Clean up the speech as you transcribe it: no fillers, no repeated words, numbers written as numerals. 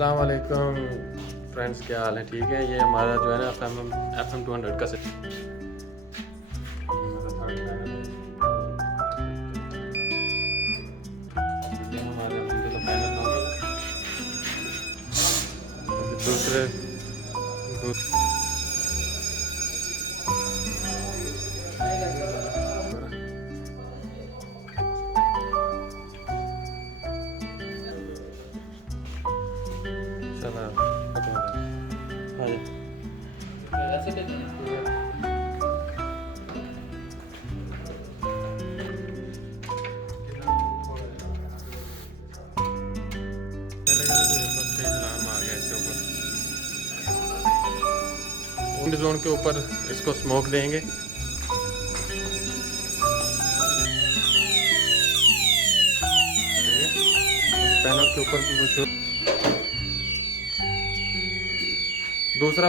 अस्सलाम वालेकुम फ्रेंड्स, क्या हाल है? ठीक है। ये हमारा जो है ना FM200 का दूसरे चला जोन के ऊपर इसको स्मोक देंगे। पैनल के ऊपर कुछ दूसरा